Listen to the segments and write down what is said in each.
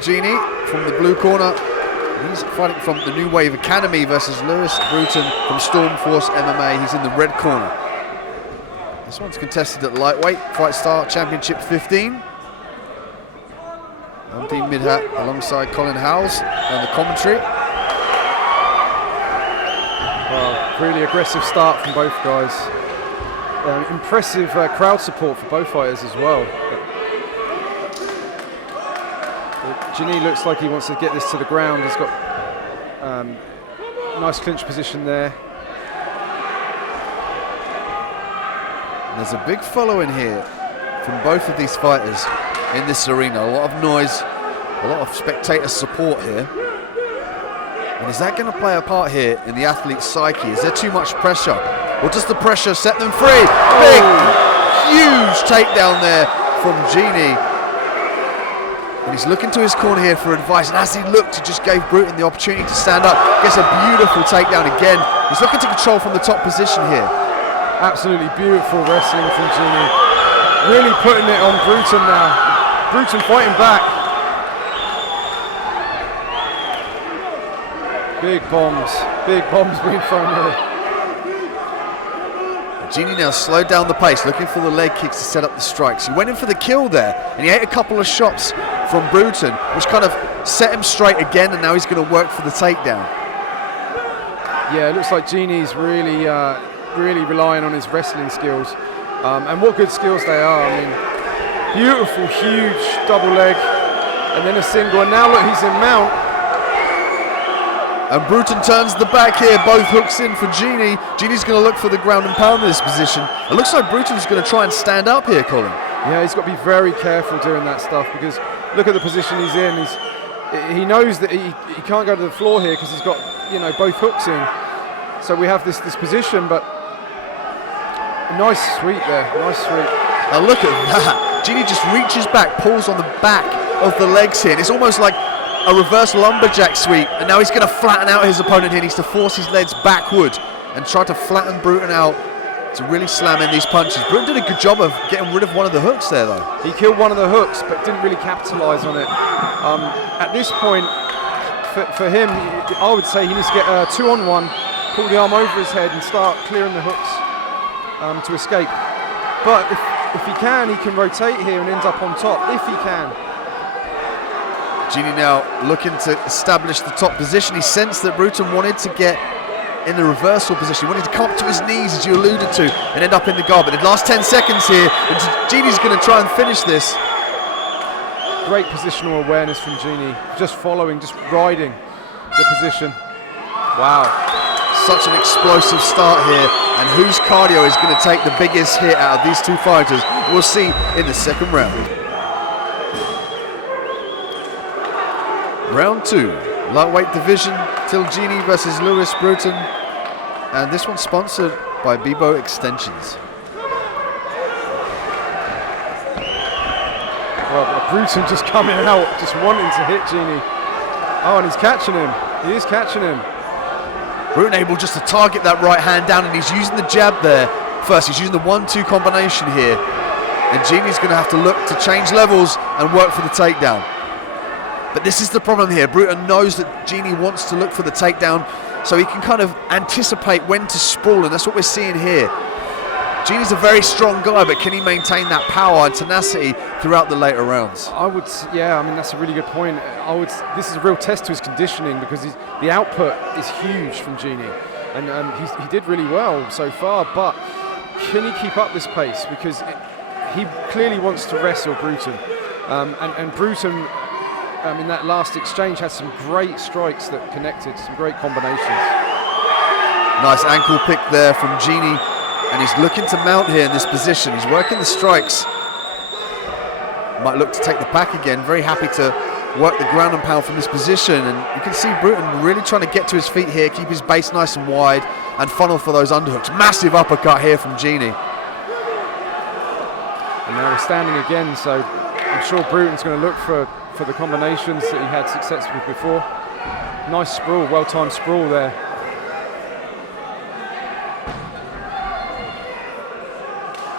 Til Gjini from the blue corner. He's fighting from the New Wave Academy versus Lewis Bruton from Storm Force MMA. He's in the red corner. This one's contested at lightweight, FIGHTSTAR Championship 15. I'm Dean Midhat alongside Colin Howells on the commentary. Well, really aggressive start from both guys. Impressive crowd support for both fighters as well. Gjini looks like he wants to get this to the ground. He's got nice clinch position there. There's a big following here from both of these fighters in this arena. A lot of noise, a lot of spectator support here. And is that going to play a part here in the athlete's psyche? Is there too much pressure? Or does the pressure set them free? Big, huge takedown there from Gjini. And he's looking to his corner here for advice. And as he looked, he just gave Bruton the opportunity to stand up. Gets a beautiful takedown again. He's looking to control from the top position here. Absolutely beautiful wrestling from Gjini. Really putting it on Bruton now. Bruton fighting back. Big bombs being thrown here. Gjini now slowed down the pace, looking for the leg kicks to set up the strikes. He went in for the kill there, and he ate a couple of shots from Bruton, which kind of set him straight again, and now he's going to work for the takedown. Yeah, it looks like Gjini's really relying on his wrestling skills, and what good skills they are. I mean, beautiful, huge double leg, and then a single, and now look, he's in mount. And Bruton turns the back here, both hooks in for Gjini. Gjini's going to look for the ground and pound in this position. It looks like Bruton's going to try and stand up here, Colin. Yeah, he's got to be very careful doing that stuff, because look at the position he's in. He knows that he can't go to the floor here because he's got, you know, both hooks in. So we have this position, but nice sweep there, nice sweep. Now look at that. Gjini just reaches back, pulls on the back of the legs here. And it's almost like a reverse lumberjack sweep, and now he's going to flatten out his opponent here. He needs to force his legs backward and try to flatten Bruton out to really slam in these punches. Bruton did a good job of getting rid of one of the hooks there, though. He killed one of the hooks, but didn't really capitalise on it. At this point, for him, I would say he needs to get a 2-on-1, pull the arm over his head and start clearing the hooks to escape. But if he can rotate here and end up on top, if he can. Gjini now looking to establish the top position. He sensed that Bruton wanted to get in the reversal position. He wanted to come up to his knees, as you alluded to, and end up in the guard. But the last 10 seconds here, and Gjini's going to try and finish this. Great positional awareness from Gjini. Just following, just riding the position. Wow. Such an explosive start here. And whose cardio is going to take the biggest hit out of these two fighters? We'll see in the second round. Round 2, lightweight division, Til Gjini versus Lewis Bruton, and this one's sponsored by Bout Extensions. Well, Bruton just coming out, just wanting to hit Gjini. Oh, and he's catching him. He is catching him. Bruton able just to target that right hand down, and he's using the jab there first. He's using the 1-2 combination here, and Gjini's going to have to look to change levels and work for the takedown. But this is the problem here. Bruton knows that Gjini wants to look for the takedown, so he can kind of anticipate when to sprawl, and that's what we're seeing here. Gjini's a very strong guy, but can he maintain that power and tenacity throughout the later rounds? Yeah, I mean, that's a really good point. This is a real test to his conditioning, because the output is huge from Gjini, and he did really well so far, but can he keep up this pace? Because he clearly wants to wrestle Bruton, and Bruton, in that last exchange, had some great strikes that connected, some great combinations. Nice ankle pick there from Gjini, and he's looking to mount here in this position. He's working the strikes. Might look to take the back again. Very happy to work the ground and pound from this position, and you can see Bruton really trying to get to his feet here, keep his base nice and wide, and funnel for those underhooks. Massive uppercut here from Gjini. And now we're standing again, so I'm sure Bruton's going to look for the combinations that he had success with before. Nice sprawl, well-timed sprawl there.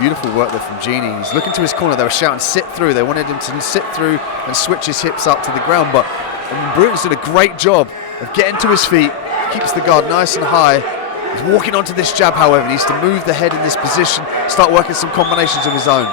Beautiful work there from Gjini. He's looking to his corner. They were shouting, sit through. They wanted him to sit through and switch his hips up to the ground. But Bruton's did a great job of getting to his feet. Keeps the guard nice and high. He's walking onto this jab, however. He needs to move the head in this position, start working some combinations of his own.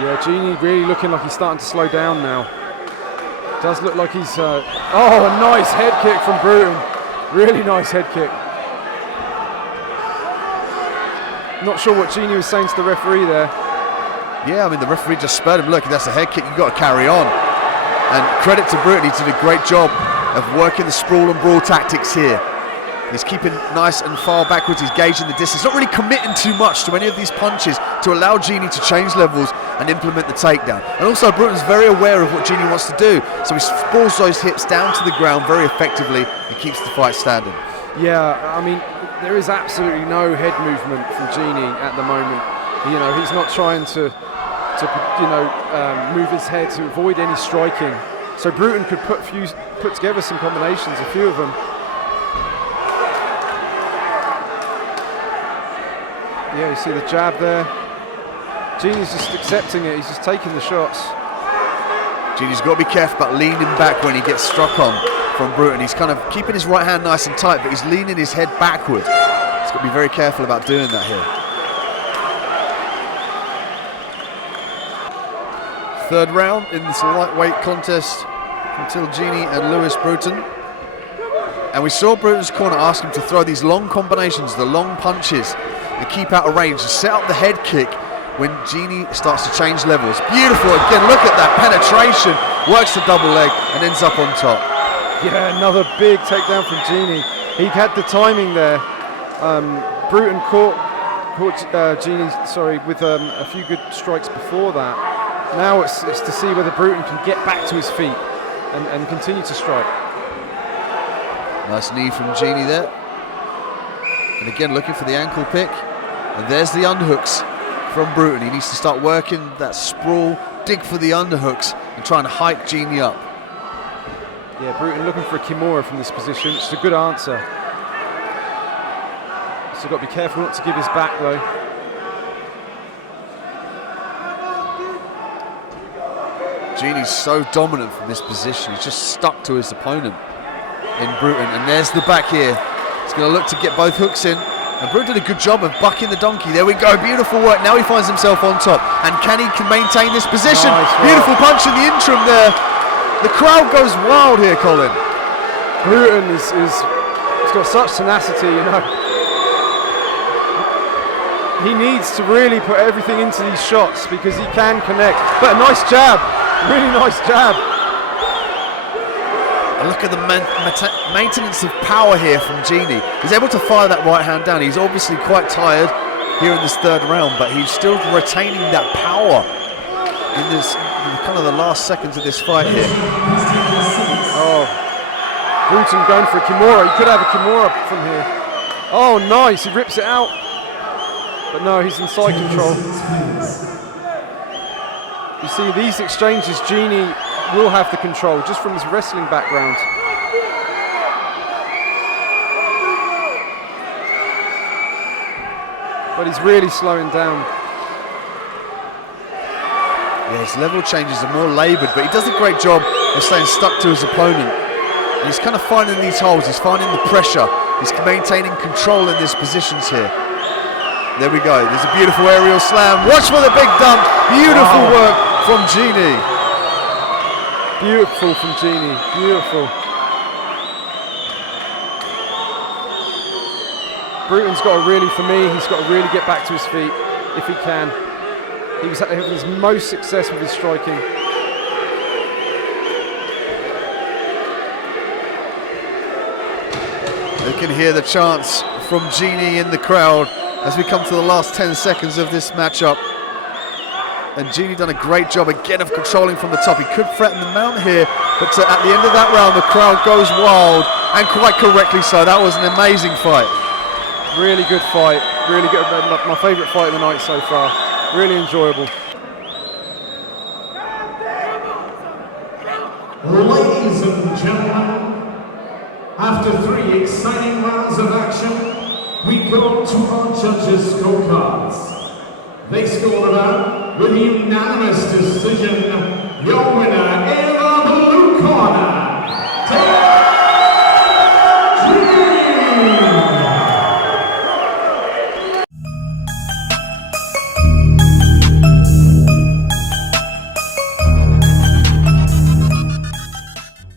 Yeah, Gjini really looking like he's starting to slow down now. Does look like he's... oh, a nice head kick from Bruton. Really nice head kick. Not sure what Gjini was saying to the referee there. Yeah, I mean, the referee just spurred him. Look, that's a head kick. You've got to carry on. And credit to Bruton. He did a great job of working the sprawl and brawl tactics here. He's keeping nice and far backwards. He's gauging the distance. Not really committing too much to any of these punches to allow Gjini to change levels and implement the takedown. And also, Bruton's very aware of what Gjini wants to do. So he sprawls those hips down to the ground very effectively and keeps the fight standing. Yeah, I mean, there is absolutely no head movement from Gjini at the moment. You know, he's not trying to move his head to avoid any striking. So Bruton could put together some combinations, a few of them. Yeah, you see the jab there. Gjini's just accepting it. He's just taking the shots. Gjini's got to be careful about leaning back when he gets struck on from Bruton. He's kind of keeping his right hand nice and tight, but he's leaning his head backward. He's got to be very careful about doing that here. Third round in this lightweight contest from Til Gjini and Louis Bruton. And we saw Bruton's corner ask him to throw these long combinations, the long punches, and keep out of range, to set up the head kick when Gjini starts to change levels. Beautiful, again, look at that penetration, works the double leg and ends up on top. Yeah, another big takedown from Gjini. He had the timing there. Bruton caught Gjini, with a few good strikes before that. Now it's to see whether Bruton can get back to his feet and continue to strike. Nice knee from Gjini there. And again, looking for the ankle pick. And there's the underhooks from Bruton. He needs to start working that sprawl, dig for the underhooks, and trying to hike Gjini up. Yeah, Bruton looking for a Kimura from this position. It's a good answer. So got to be careful not to give his back though. Gjini's so dominant from this position. He's just stuck to his opponent in Bruton. And there's the back here. He's going to look to get both hooks in. And Bruton did a good job of bucking the donkey. There we go, beautiful work. Now he finds himself on top. And can he maintain this position? Nice beautiful punch in the interim there. The crowd goes wild here, Colin. Bruton he's got such tenacity, you know. He needs to really put everything into these shots because he can connect. But a nice jab, really nice jab. And look at the maintenance of power here from Gjini. He's able to fire that right hand down. He's obviously quite tired here in this third round, but he's still retaining that power in this kind of the last seconds of this fight here. Oh, Bruton going for a Kimura. He could have a Kimura from here. Oh, nice. He rips it out. But no, he's in side control. You see, these exchanges, Gjini will have the control just from his wrestling background. But he's really slowing down. Yeah, his level changes are more laboured, but he does a great job of staying stuck to his opponent. And he's kind of finding these holes, he's finding the pressure, he's maintaining control in these positions here. There we go, there's a beautiful aerial slam. Watch for the big dump, beautiful work from Gjini. Beautiful from Gjini, beautiful. Bruton's got to really, for me, he's got to really get back to his feet if he can. He was having his most success with his striking. You can hear the chants from Gjini in the crowd as we come to the last 10 seconds of this matchup. And Gjini done a great job again of controlling from the top. He could threaten the mount here, but at the end of that round, the crowd goes wild, and quite correctly so. That was an amazing fight. Really good fight, really good. My favourite fight of the night so far. Really enjoyable. Ladies and gentlemen, after 3 exciting rounds of action, we go to our judges' scorecards. They scored about with unanimous decision. Your winner is